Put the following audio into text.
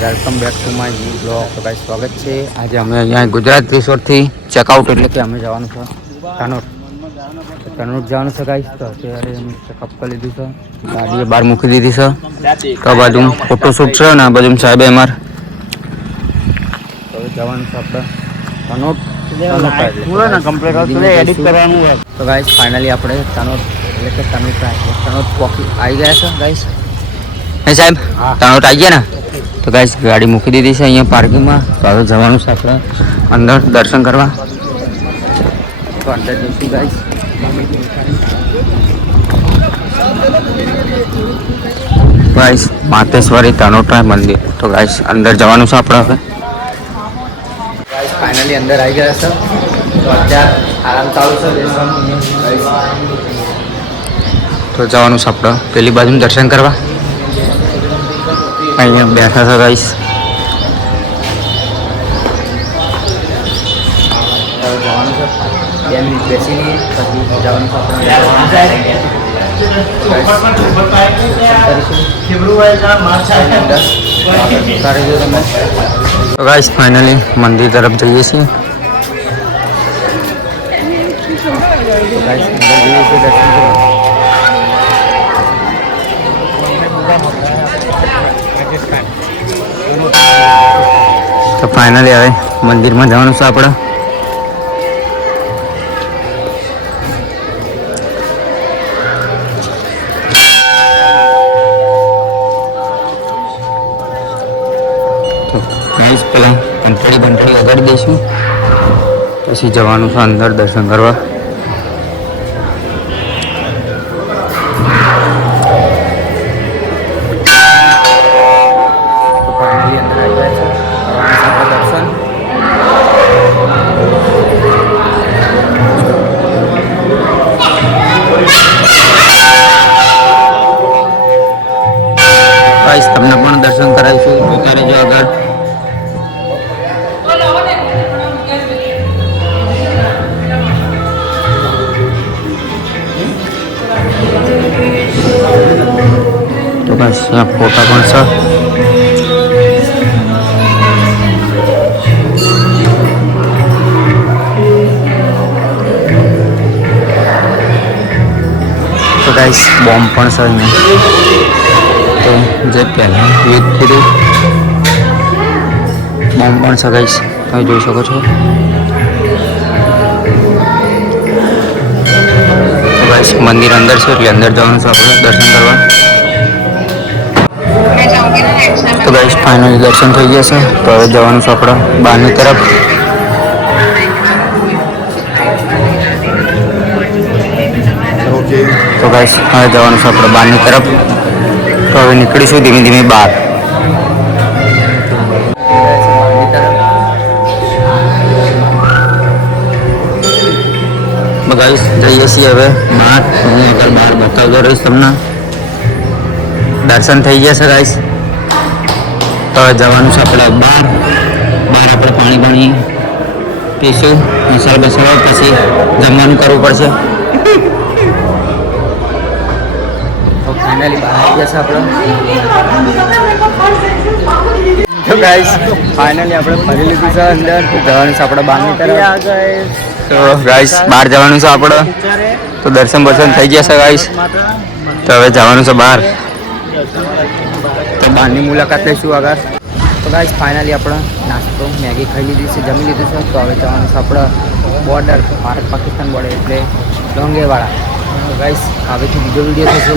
Welcome back to my new blog. તો guys સ્વાગત છે. આજે અમે અહીંયા ગુજરાત રિસોર્ટથી ચેકઆઉટ એટલે કે અમે જવાનું છે કનોટ જવાનું છે ગાઈસ. તો અત્યારે અમે ચેકઅપ કરી લીધું છે, ગાડીએ બહાર મૂકી દીધી છે. તો આ બાજુ ફોટોશૂટ છે ને આ બાજુ સાહેબ અમાર તો જવાનું છે આપણે કનોટ. તો ગાઈસ ફાઇનલી આપણે કનોટ એટલે કે કનોટ આવી ગયા છે ગાઈસ. હે સાહેબ કનોટ આવી ગયા ને? તો ગાઈસ ગાડી મૂકી દીધી છે અહીંયા પાર્કિંગમાં. તો હવે જવાનું છે આપણે અંદર દર્શન કરવા. તો અંદર જઈશું ગાઈસ. ગાઈસ માતેશ્વરી તનોટા મંદિર. તો ગાઈસ અંદર જવાનું છે આપણે હવે. ગાઈસ ફાઇનલી અંદર આવી ગયા છે. તો અત્યારે આરામ ચાલુ છે તો જવાનું છે આપણે પેલી બાજુ દર્શન કરવા. અહીંયા બેઠા છે ગાઈસ. જવાનું છે 2 મિનિટ બેસીને પછી જવાનું છે આપણે. તો ગાઈસ ફાઇનલી મંદિર તરફ જઈએ છીએ. તો ગાઈસ અંદર જઈએ છીએ દર્શન કરવા. તો ફાઇનલી હવે મંદિરમાં જવાનું છે આપણે. તો ગાઈસ પહેલાં ઘંટડી વગાડી દઈશું પછી જવાનું છે અંદર દર્શન કરવા. તમને પણ દર્શન કરાવીશું. જોતા રહેજો આગળ. તો બસ ત્યાં ફોટા પણ છે. તો ગાઈસ બોમ્બ પણ છે અહીંયા. તો જે પહેલાં યુદ્ધ પૂરું બોમ્બ પણ છે ગાઈસ, તમે જોઈ શકો છો. તો ગાઈસ મંદિર અંદર છે એટલે અંદર જવાનું છે આપણે દર્શન કરવા. તો ગાઈસ ફાઇનલી દર્શન થઈ ગયા છે. તો હવે જવાનું છે આપણે બહારની તરફ. તો ગાઈસ હવે જવાનું છે આપણે બહારની તરફ. તો હવે નીકળીશું ધીમે ધીમે બહાર. ગાઈસ જઈએ છીએ હવે બહાર. હું આગળ બહાર બતાવતો રહીશ તમને. દર્શન થઈ ગયા છે ગાઈસ. તો હવે જવાનું છે આપણે બહાર. આપણે પાણી પીશું, મસાલા બસાલા, પછી જમવાનું કરવું પડશે. તો ફાઇનલી બહાર આવી ગયા છે આપણે. તો ગાઈસ ફાઇનલી આપણે ફરી લીધું છે અંદર. જવાનું છે આપણે બહારની તરફ. તો ગાઈસ બહાર જવાનું છે આપણે. તો દર્શન થઈ ગયા છે ગાઈસ. તો હવે જવાનું છે બહાર. તો બહારની મુલાકાત લઈશું આગળ. તો ગાઈસ ફાઇનલી આપણે નાસ્તો મેગી ખાઈ લીધી છે, જમી લીધું છે. તો હવે જવાનું છે આપણે બોર્ડર, ભારત પાકિસ્તાન બોર્ડર એટલે ડોંગેવાળા. તો ગાઈસ હવેથી બીજો વિડીયો થશે.